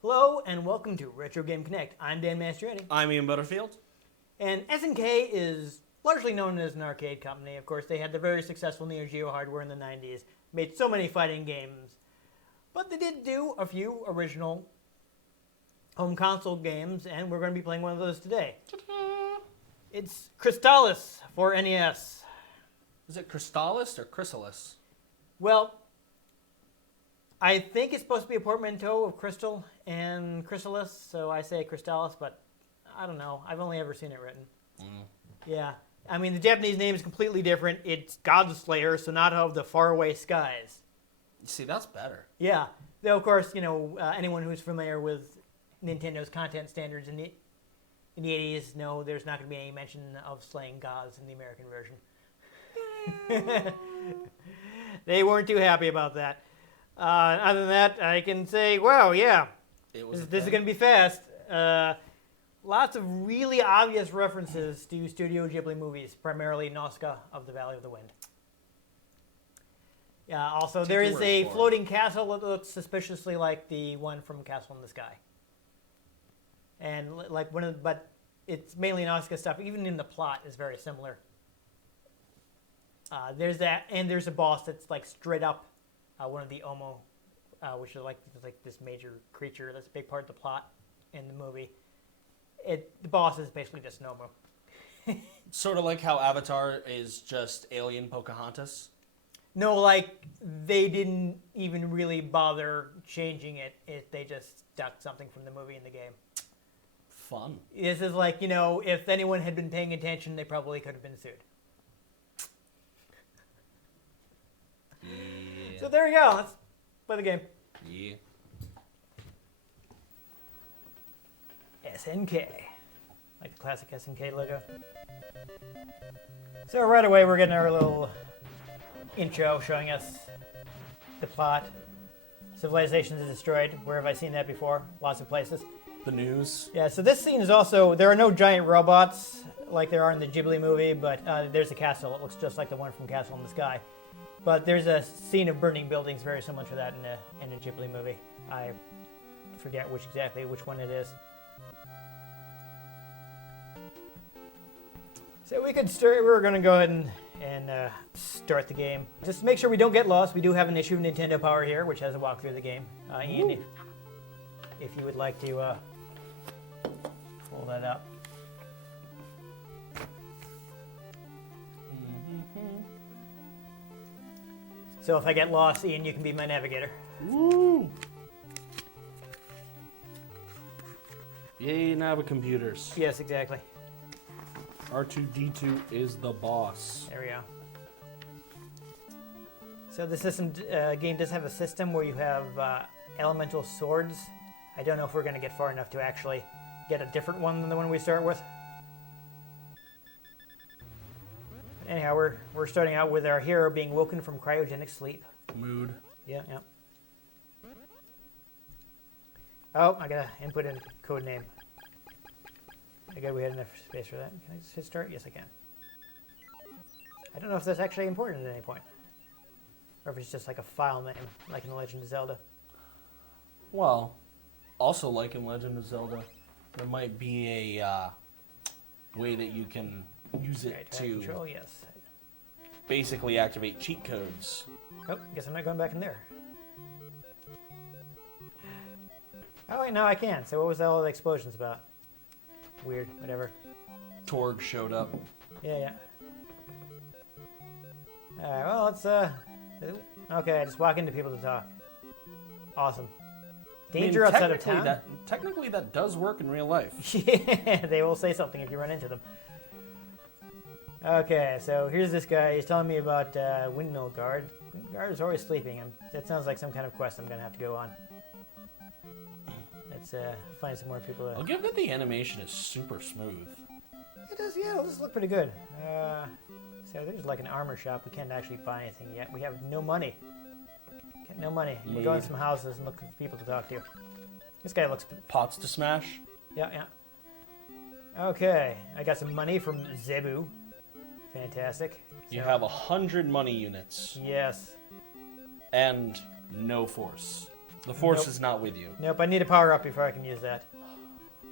Hello and welcome to Retro Game Connect. I'm Dan Mastriani. I'm Ian Butterfield. And SNK is largely known as an arcade company. Of course, they had the very successful Neo Geo hardware in the 90s, made so many fighting games. But they did do a few original home console games, and we're going to be playing one of those today. It's Crystalis for NES. Is it Crystalis or Chrysalis? Well, I think it's supposed to be a portmanteau of crystal and chrysalis, so I say Crystalis, but I don't know. I've only ever seen it written. Yeah. I mean, the Japanese name is completely different. It's Godslayer, Sonata of the Faraway Skies. See, that's better. Yeah. Though, of course, anyone who's familiar with Nintendo's content standards in the 80s know there's not going to be any mention of slaying gods in the American version. They weren't too happy about that. Other than that, I can say, wow, yeah, this is going to be fast. Lots of really obvious references to Studio Ghibli movies, primarily Nausicaa of the Valley of the Wind. Yeah. Also, there is a floating castle that looks suspiciously like the one from Castle in the Sky. And but it's mainly Nausicaa stuff. Even in the plot is very similar. There's that, and there's a boss that's like straight up one of the Omo, which is like this major creature that's a big part of the plot in the movie. The boss is basically just an Omo. Sort of like how Avatar is just alien Pocahontas. No, like they didn't even really bother changing it. They just stuck something from the movie in the game. Fun. This is like, if anyone had been paying attention, they probably could have been sued. Yeah. So there we go. Let's play the game. Yeah. SNK. Like the classic SNK logo. So right away we're getting our little intro showing us the plot. Civilization is destroyed. Where have I seen that before? Lots of places. The news. Yeah, so this scene is also, there are no giant robots like there are in the Ghibli movie, but there's a castle. It looks just like the one from Castle in the Sky. But there's a scene of burning buildings very similar to that in a Ghibli movie. I forget which one it is. So we're going to go ahead and start the game. Just to make sure we don't get lost, we do have an issue of Nintendo Power here, which has a walkthrough of the game. Ian, if you would like to pull that up. So if I get lost, Ian, you can be my navigator. Woo! Yay, Navicomputers. Yes, exactly. R2-D2 is the boss. There we go. So the game does have a system where you have elemental swords. I don't know if we're going to get far enough to actually get a different one than the one we start with. Anyhow, we're starting out with our hero being woken from cryogenic sleep. Mood. Yeah. Oh, I gotta input in code name. I guess we had enough space for that. Can I just hit start? Yes, I can. I don't know if that's actually important at any point. Or if it's just like a file name, like in The Legend of Zelda. Well, also like in Legend of Zelda, there might be a way that you can use it to control, yes. basically activate cheat codes. Oh, guess I'm not going back in there. Oh, wait, no, I can. So what was all the explosions about? Weird, whatever. Torg showed up. Yeah. Alright, well, let's, okay, just walk into people to talk. Awesome. Danger outside of town? Technically, that does work in real life. Yeah, they will say something if you run into them. Okay, so here's this guy. He's telling me about Windmill Guard. Guard is always sleeping. That sounds like some kind of quest I'm going to have to go on. Let's find some more people. I'll give that the animation is super smooth. It does, yeah. This look pretty good. So there's like an armor shop. We can't actually buy anything yet. We have no money. Get no money. We go in some houses and look for people to talk to. This guy looks... Pots to smash? Yeah. Okay. I got some money from Zebu. Fantastic. You So- have 100 money units Yes. and no force. The force Nope. is not with you. Nope, I need to power up before I can use that.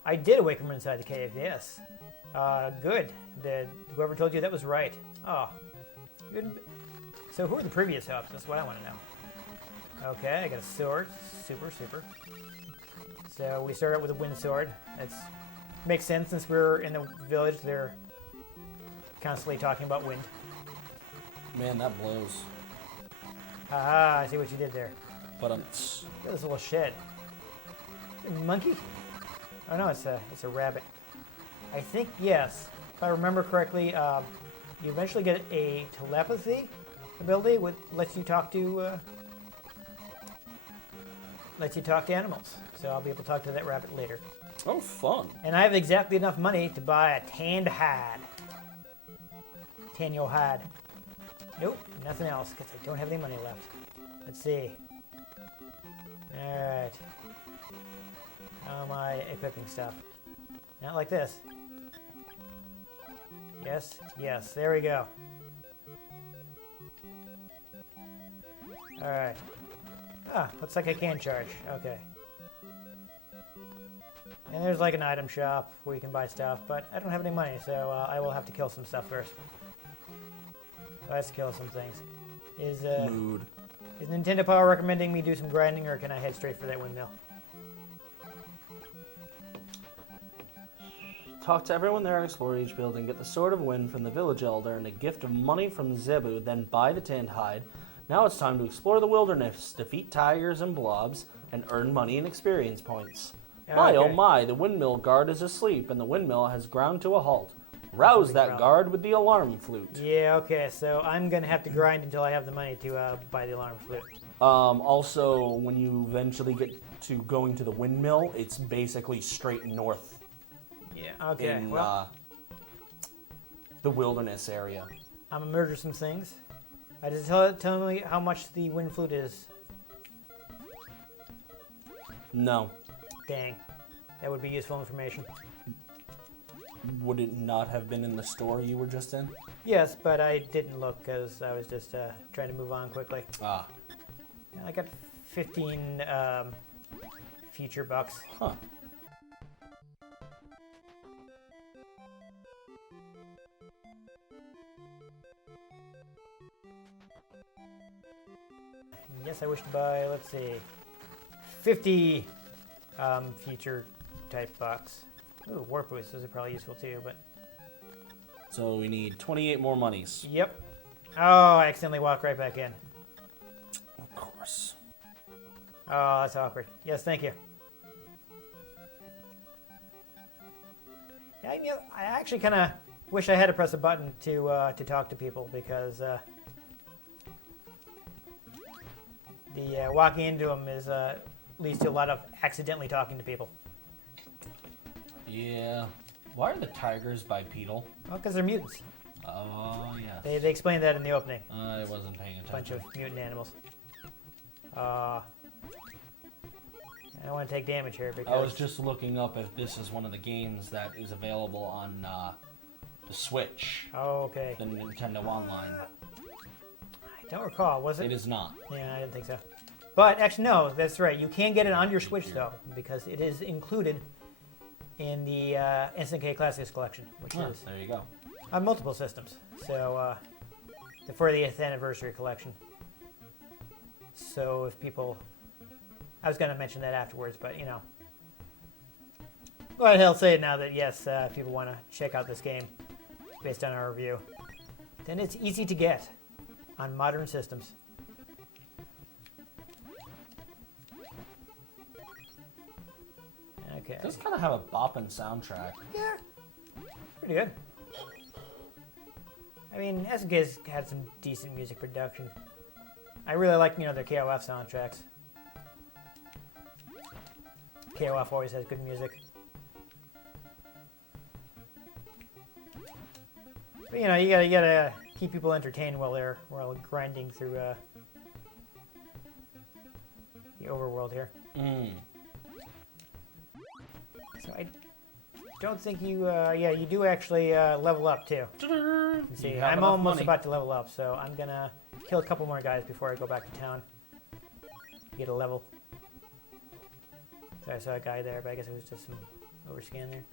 I did awaken from inside the cave, yes. Good. Whoever told you that was right. Oh. Good. So who are the previous hubs? That's what I want to know. Okay, I got a sword. Super, super. So we start out with a wind sword. That makes sense since we're in the village. They're constantly talking about wind. Man, that blows. Haha, I see what you did there. But Look at this little shed. Monkey? Oh no, it's a rabbit. I think yes. If I remember correctly, you eventually get a telepathy ability, which lets you talk to animals. So I'll be able to talk to that rabbit later. oh, fun. And I have exactly enough money to buy a tanned hide. Tan your hide. Nope, nothing else because I don't have any money left. Let's see. Alright. How am I equipping stuff? Not like this. Yes, yes, there we go. Alright. Ah, looks like I can charge. Okay. And there's like an item shop where you can buy stuff, but I don't have any money, so I will have to kill some stuff first. Let's kill some things. Is Mood. Nintendo Power recommending me do some grinding, or can I head straight for that windmill? Talk to everyone there, explore each building, get the Sword of Wind from the village elder and a gift of money from Zebu, then buy the tanned hide. Now it's time to explore the wilderness, defeat tigers and blobs, and earn money and experience points. My oh Okay. my, the windmill guard is asleep and the windmill has ground to a halt. Rouse that guard with the alarm flute. Yeah, okay, so I'm gonna have to grind until I have the money to buy the alarm flute. Also, when you eventually get to going to the windmill, it's basically straight north Yeah, okay, in well, the wilderness area. I'm gonna murder some things. I just tell me how much the wind flute is. No. Dang. That would be useful information. Would it not have been in the store you were just in? Yes, but I didn't look because I was just trying to move on quickly. Ah. I got 15 future bucks. Huh. Yes, I wish to buy, let's see, 50 future type bucks. Ooh, warp boosts, those are probably useful too, but... So we need 28 more monies. Yep. Oh, I accidentally walked right back in. Of course. Oh, that's awkward. Yes, thank you. Yeah, I actually kind of wish I had to press a button to talk to people because the walking into them leads to a lot of accidentally talking to people. Yeah. Why are the tigers bipedal? Well, because they're mutants. Oh, yes. They explained that in the opening. I wasn't paying Bunch attention. of mutant animals. I don't want to take damage here because... I was just looking up if this is one of the games that is available on the Switch, Oh, okay. the Nintendo Online. I don't recall, was it? It is not. Yeah, I didn't think so. But actually, no, that's right. You can get it on your Switch, though, because it is included in the Instant K Classics collection, which Huh, is there you go. on multiple systems. So, the 40th anniversary collection. So, if people... I was going to mention that afterwards, but, you know. Go ahead, I'll say it now that, yes, if people want to check out this game based on our review, then it's easy to get on modern systems. Okay. It does kind of have a bopping soundtrack. Yeah, pretty good. I mean, SNK's had some decent music production. I really like, their KOF soundtracks. KOF always has good music. But you gotta keep people entertained while they're grinding through the overworld here. Mm. So don't think you, yeah, you do actually level up too. You see, You have I'm enough almost money. about to level up, so I'm gonna kill a couple more guys before I go back to town. Get a level. So I saw a guy there, but I guess it was just some overscan there.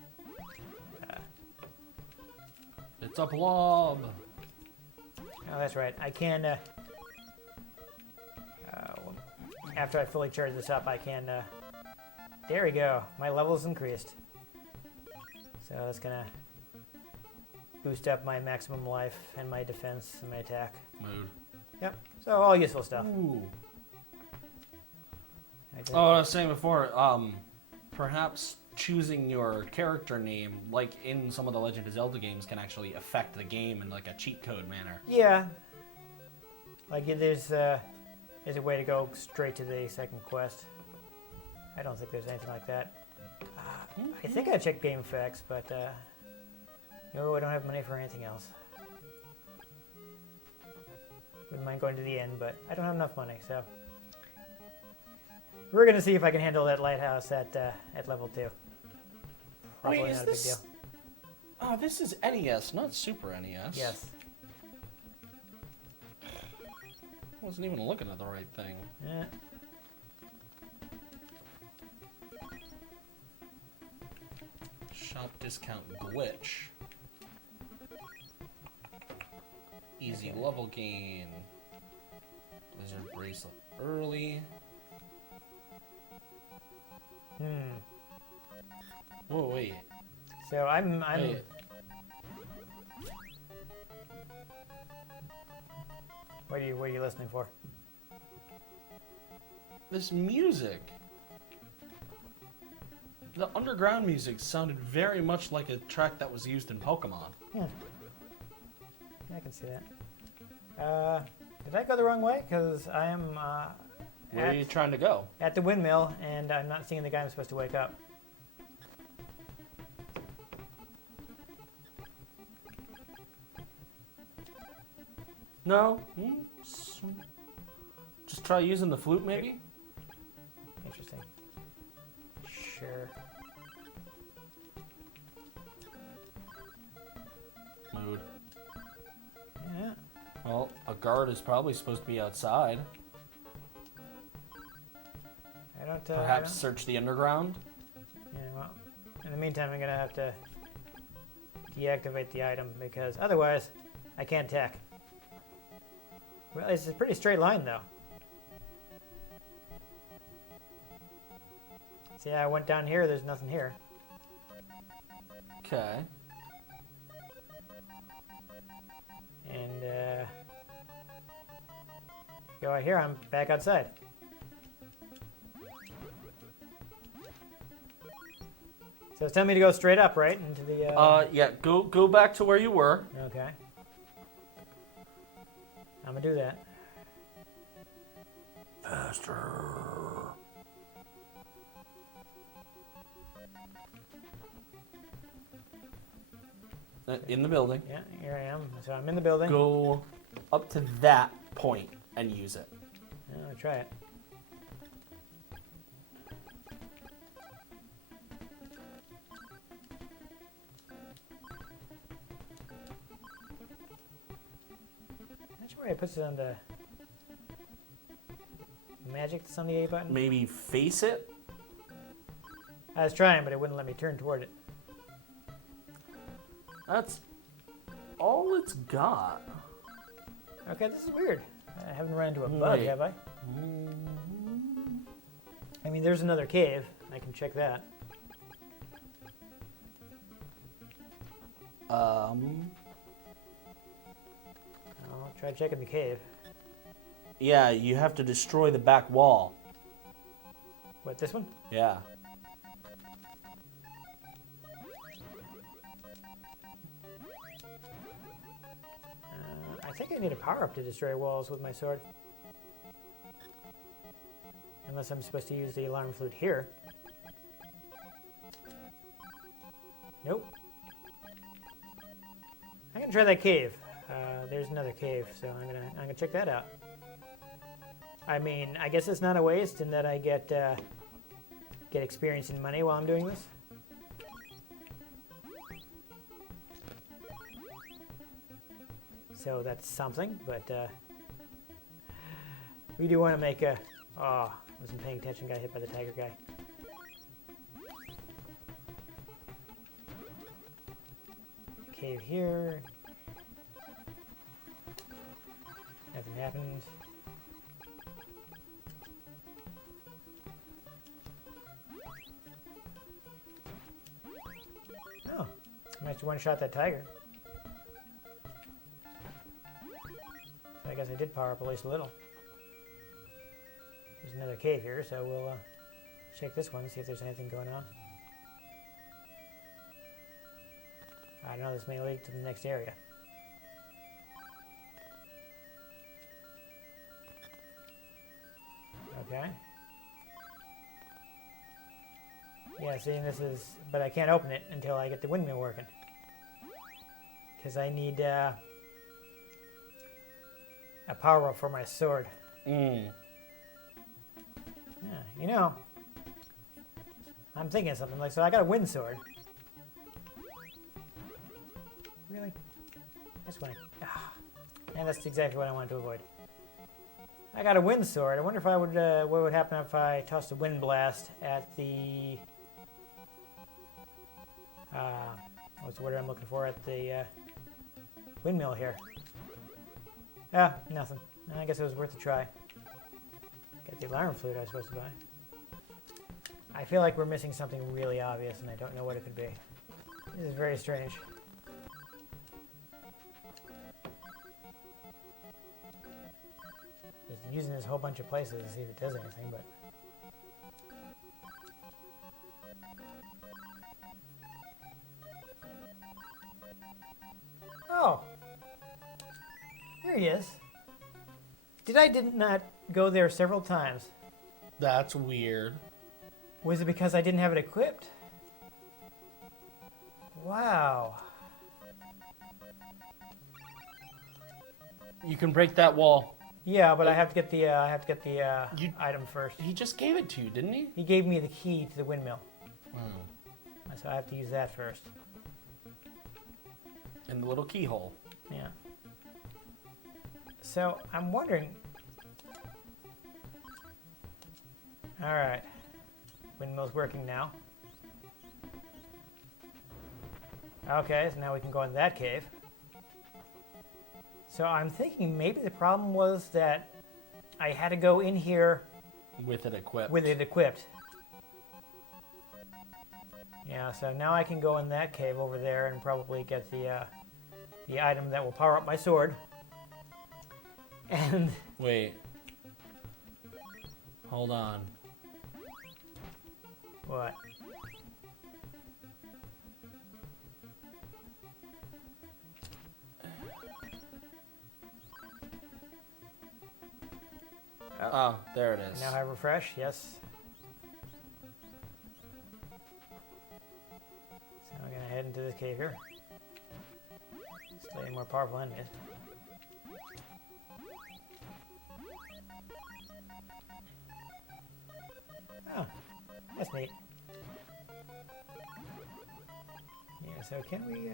It's a blob. Oh, that's right. I can, after I fully charge this up, I can, there we go. My level's increased. So that's gonna boost up my maximum life and my defense and my attack. Mood. Yep. So all useful stuff. Ooh. I did- Oh, I was saying before, perhaps choosing your character name, like in some of the Legend of Zelda games, can actually affect the game in like a cheat code manner. Yeah. Like there's a way to go straight to the second quest. I don't think there's anything like that. I think I checked game facts, but no, I don't have money for anything else. Wouldn't mind going to the end, but I don't have enough money, so we're gonna see if I can handle that lighthouse at level 2. Probably Wait, is not a big this? deal. Oh, this is NES, not Super NES. Yes. I wasn't even looking at the right thing. Yeah. Shop discount glitch. Easy Okay. level gain. Blizzard bracelet early. Whoa, wait. So I'm Wait. What are you listening for? This music. The underground music sounded very much like a track that was used in Pokemon. Yeah, I can see that. Did I go the wrong way? Because I am Where are you trying to go? at the windmill, and I'm not seeing the guy I'm supposed to wake up. No? Just try using the flute, maybe? Interesting. Sure. Mood. Yeah. Well, a guard is probably supposed to be outside. I don't. Perhaps search the underground? Yeah. Well, in the meantime, I'm gonna have to deactivate the item because otherwise, I can't attack. Well, it's a pretty straight line though. See, I went down here. There's nothing here. Okay. And go out here. I'm back outside. So it's telling me to go straight up, right, into the. Yeah, go back to where you were. Okay. I'm gonna do that. Faster. In the building. Yeah, here I am. So I'm in the building. Go up to that point and use it. Yeah, I'll try it. Not sure why it puts it on the magic that's on the A button. Maybe face it. I was trying, but it wouldn't let me turn toward it. That's all it's got. Okay, this is weird. I haven't run into a bug, Wait. have I? I mean, there's another cave. I can check that. Um. I'll try checking the cave. Yeah, you have to destroy the back wall. What, this one? Yeah. I think I need a power-up to destroy walls with my sword. Unless I'm supposed to use the alarm flute here. Nope. I can try that cave. There's another cave, so I'm gonna check that out. I mean, I guess it's not a waste in that I get experience and money while I'm doing this. So that's something, but we do want to make a... Oh, wasn't paying attention, got hit by the tiger guy. Cave here. Nothing happened. Oh, I managed to one-shot that tiger. So I guess I did power up at least a little. There's another cave here, so we'll check this one and see if there's anything going on. I know this may lead to the next area. Okay. Yeah, see, this is... But I can't open it until I get the windmill working. Because I need a power-up for my sword. Mm. Yeah, you know, I'm thinking of something like, so I got a wind sword. Really? I just want to... And that's exactly what I wanted to avoid. I got a wind sword. I wonder if I would, what would happen if I tossed a wind blast at the... what's the word I'm looking for? At the windmill here. Ah, nothing. I guess it was worth a try. Got the alarm flute I was supposed to buy. I feel like we're missing something really obvious, and I don't know what it could be. This is very strange. Just using this whole bunch of places to see if it does anything, but... Oh! There he is. Did not go there several times? That's weird. Was it because I didn't have it equipped? Wow. You can break that wall. Yeah, but I have to get the item first. He just gave it to you, didn't he? He gave me the key to the windmill, Wow. so I have to use that first. And the little keyhole. Yeah. So I'm wondering. All right, windmill's working now. Okay, so now we can go in that cave. So I'm thinking maybe the problem was that I had to go in here With it equipped. with it equipped. Yeah, so now I can go in that cave over there and probably get the item that will power up my sword. And Wait. Hold on. what? Oh, there it is. Now I refresh, yes. So I'm gonna head into this cave here. Slightly more powerful enemies. Oh, that's neat. Yeah, so can we,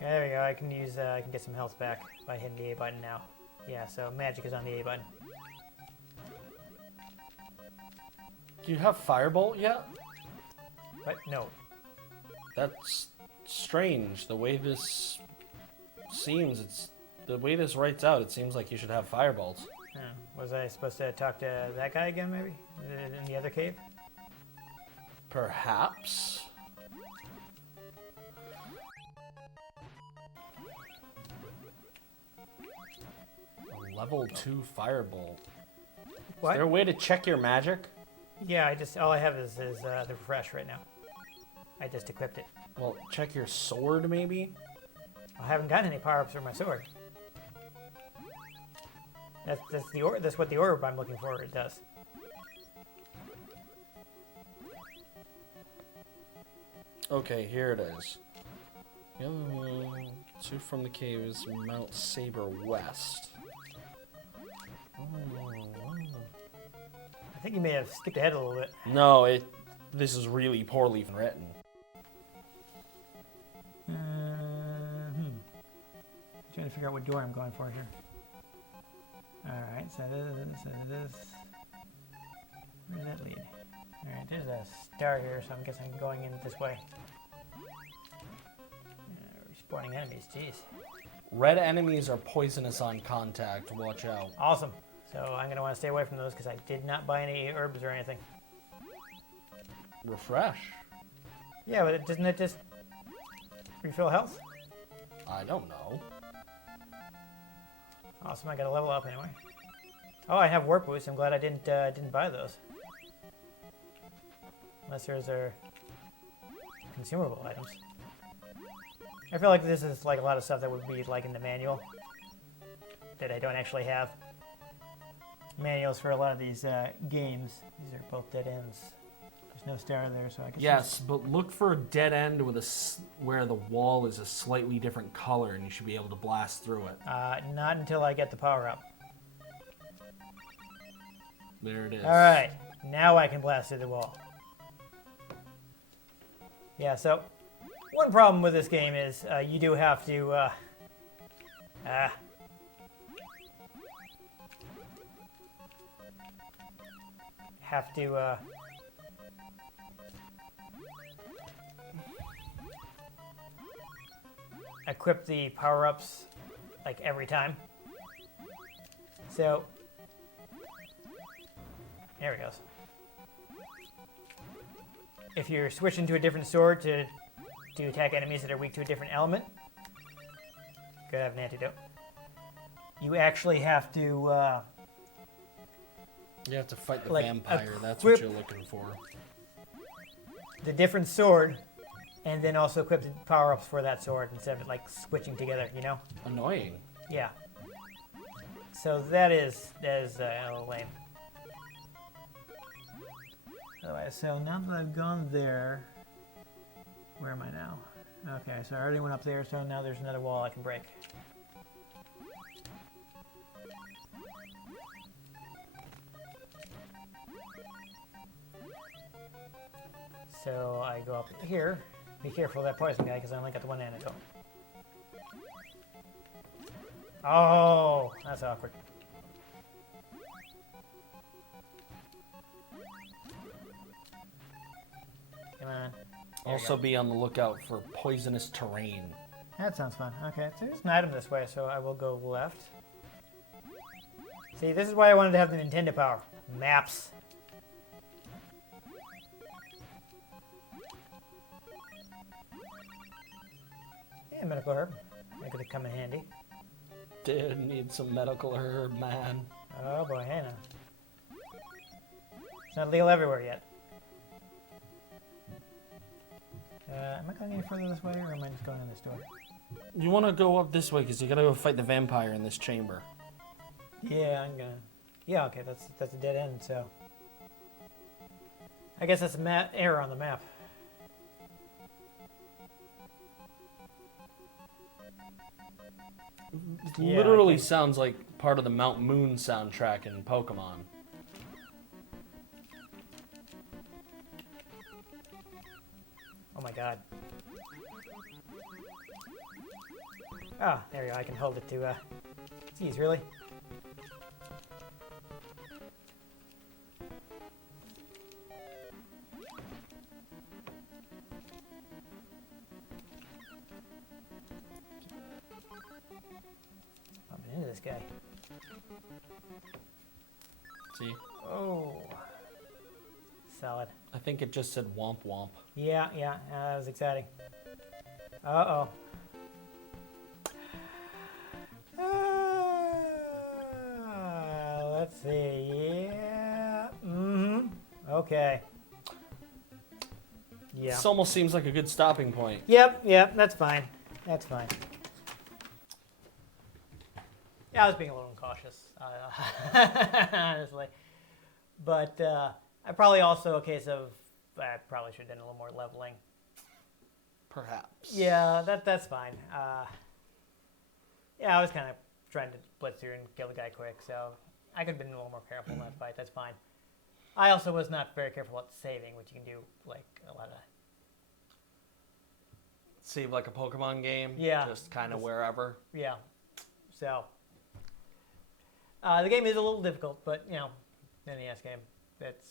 There we go, I can use, I can get some health back by hitting the A button now. Yeah, so magic is on the A button. Do you have Firebolt yet? But no. That's strange. The way this seems, the way this writes out, it seems like you should have Firebolts. Was I supposed to talk to that guy again, maybe? In the other cave? Perhaps? A level 2 Firebolt. What? Is there a way to check your magic? Yeah, all I have is the refresh right now. I just equipped it. Well, check your sword, maybe? I haven't gotten any power-ups for my sword. That's what the orb I'm looking for it does. Okay, here it is. Two from the cave is Mount Saber West. I think you may have skipped ahead a little bit. No, This is really poorly written. Trying to figure out what door I'm going for here. Alright, so this. Where does that lead? Alright, there's a star here, so I'm guessing I'm going in this way. Respawning enemies, jeez. Red enemies are poisonous on contact. Watch out. Awesome. So I'm going to want to stay away from those because I did not buy any herbs or anything. Refresh. Yeah, but doesn't it just refill health? I don't know. Awesome, I got to level up anyway. Oh, I have warp boots. I'm glad I didn't buy those. Unless there's consumable items. I feel like this is like a lot of stuff that would be like in the manual that I don't actually have. Manuals for a lot of these games. These are both dead ends. There's no star there, so I guess. Yes, but look for a dead end with where the wall is a slightly different color, and you should be able to blast through it. Not until I get the power up. There it is. All right, now I can blast through the wall. Yeah. So, one problem with this game is you do have to. Equip the power-ups like every time. So there it goes. If you're switching to a different sword to attack enemies that are weak to a different element, gotta have an antidote. You actually have to you have to fight the like, vampire. That's what you're looking for. The different sword, and then also equip the power-ups for that sword instead of it like switching together, you know? Annoying. Yeah. So that is a little lame. Otherwise, so now that I've gone there, where am I now? Okay, so I already went up there, so now there's another wall I can break. So I go up here. Be careful of that poison guy, because I only got the one antidote. Oh, that's awkward. Come on. Also be on the lookout for poisonous terrain. That sounds fun. Okay, so there's an item this way, so I will go left. See, this is why I wanted to have the Nintendo Power. Maps. Yeah, medical herb. That could have come in handy. Did need some medical herb, man. Oh boy, hey now. It's not legal everywhere yet. Am I going any further this way, or am I just going in this door? You want to go up this way, because you got to go fight the vampire in this chamber. Yeah, I'm gonna. Yeah, okay, that's a dead end, so. I guess that's a error on the map. It Yeah, literally sounds like part of the Mount Moon soundtrack in Pokemon. Oh my god. Ah, there we go. I can hold it to, Jeez, really? Bumping into this guy. See? Oh. Solid. I think it just said womp womp. Yeah, that was exciting. Uh-oh. Let's see. Yeah. Okay. Yeah. This almost seems like a good stopping point. Yep, that's fine. That's fine. Yeah, I was being a little cautious, honestly. But I probably also a case of I probably should have done a little more leveling. Perhaps. Yeah, that's fine. Yeah, I was kind of trying to blitz through and kill the guy quick, so I could have been a little more careful in that fight. That's fine. I also was not very careful about saving, which you can do like a lot of. Save like a Pokemon game. Yeah. Just kind of wherever. Yeah. So the game is a little difficult, but NES game. It's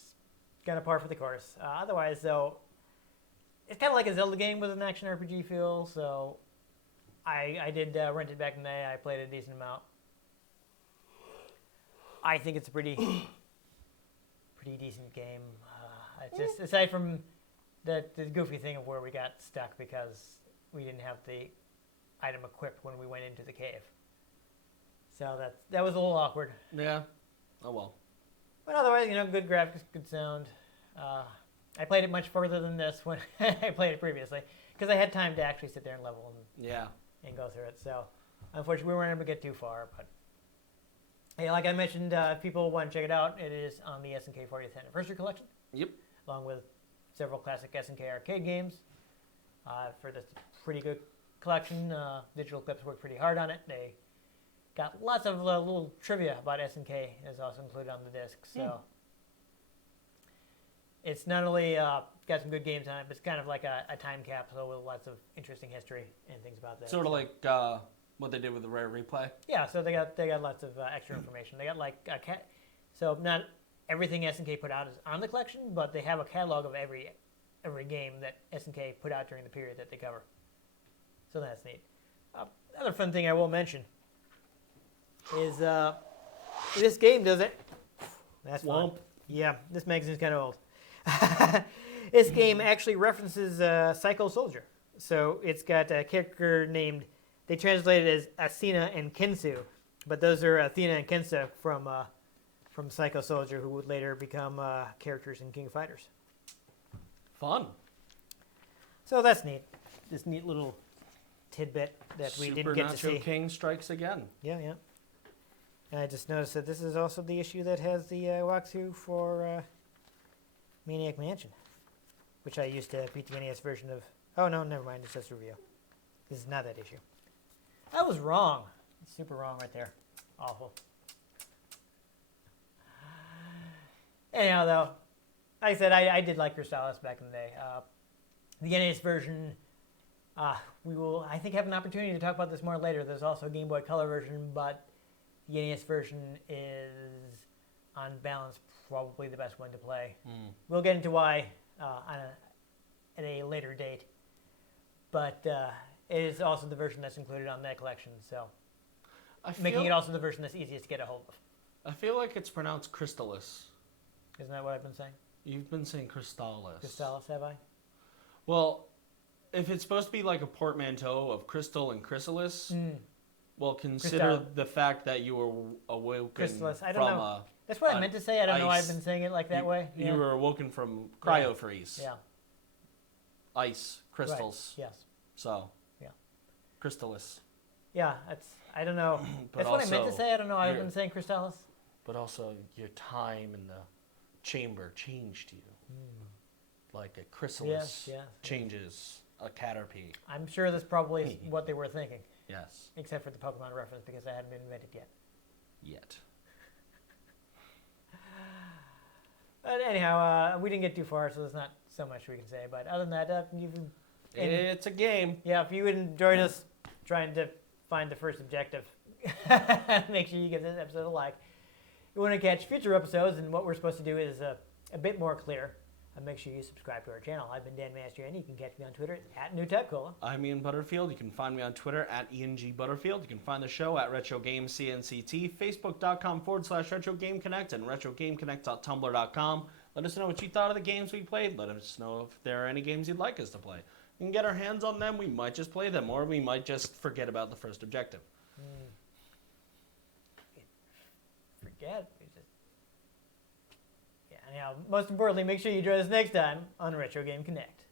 kind of par for the course. Otherwise, though, it's kind of like a Zelda game with an action RPG feel. So I did rent it back in the day. I played a decent amount. I think it's a pretty decent game. It's just aside from the goofy thing of where we got stuck because we didn't have the item equipped when we went into the cave. So that was a little awkward. Yeah. Oh well. But otherwise, good graphics, good sound. I played it much further than this when I played it previously because I had time to actually sit there and level and go through it. So unfortunately, we weren't able to get too far. But hey, like I mentioned, if people want to check it out, it is on the SNK 40th Anniversary Collection. Yep. Along with several classic SNK arcade games. For this pretty good collection, Digital Clips worked pretty hard on it. They got lots of little trivia about SNK is also included on the disc. So it's not only got some good games on it, but it's kind of like a time capsule with lots of interesting history and things about that. Sort of like what they did with the Rare Replay. Yeah, so they got lots of extra information. They got like a so not everything SNK put out is on the collection, but they have a catalog of every game that SNK put out during the period that they cover. So that's neat. Another fun thing I will mention is this game does it. That's fun. Yeah, this magazine's kind of old. This game actually references Psycho Soldier. So it's got a character named, they translated it as Asina and Kensu, but those are Athena and Kensa from Psycho Soldier, who would later become characters in King of Fighters. Fun. So that's neat. This neat little tidbit that we didn't get to see. Supernatural King strikes again. Yeah. And I just noticed that this is also the issue that has the walkthrough for Maniac Mansion, which I used to beat the NES version of. Oh, no, never mind. It's just a review. This is not that issue. I was wrong. Super wrong right there. Awful. Anyhow, though, like I said, I did like Crystalis back in the day. The NES version, we will, I think, have an opportunity to talk about this more later. There's also a Game Boy Color version, but the NES version is, on balance, probably the best one to play. We'll get into why at a later date. But it is also the version that's included on that collection, so making it also the version that's easiest to get a hold of. I feel like it's pronounced Crystalis. Isn't that what I've been saying? You've been saying Crystalis. Crystalis, have I? Well, if it's supposed to be like a portmanteau of crystal and chrysalis, well, consider the fact that you were awoken Chrysalis. I don't from know. That's what I meant to say. I don't know why I've been saying it like that way. You were awoken from cryofreeze. Yeah. Ice, crystals. Right. Yes. So. Yeah. Crystalis. Yeah, that's what I meant to say. I don't know. I've been saying Crystalis. But also, your time in the chamber changed you. Like a chrysalis changes a caterpie. I'm sure that's probably what they were thinking. Yes. Except for the Pokemon reference, because that hadn't been invented yet. But anyhow, we didn't get too far, so there's not so much we can say. But other than that, it's a game. Yeah, if you enjoyed us trying to find the first objective, make sure you give this episode a like. If you want to catch future episodes, and what we're supposed to do is a bit more clear, make sure you subscribe to our channel. I've been Dan Mastriani. You can catch me on Twitter at NewTechCola. I'm Ian Butterfield. You can find me on Twitter at ENG Butterfield. You can find the show at RetroGameCNCT, Facebook.com/RetroGameConnect, and RetroGameConnect.tumblr.com. Let us know what you thought of the games we played. Let us know if there are any games you'd like us to play. We can get our hands on them. We might just play them, or we might just forget about the first objective. Forget? Anyhow, most importantly, make sure you join us next time on Retro Game Connect.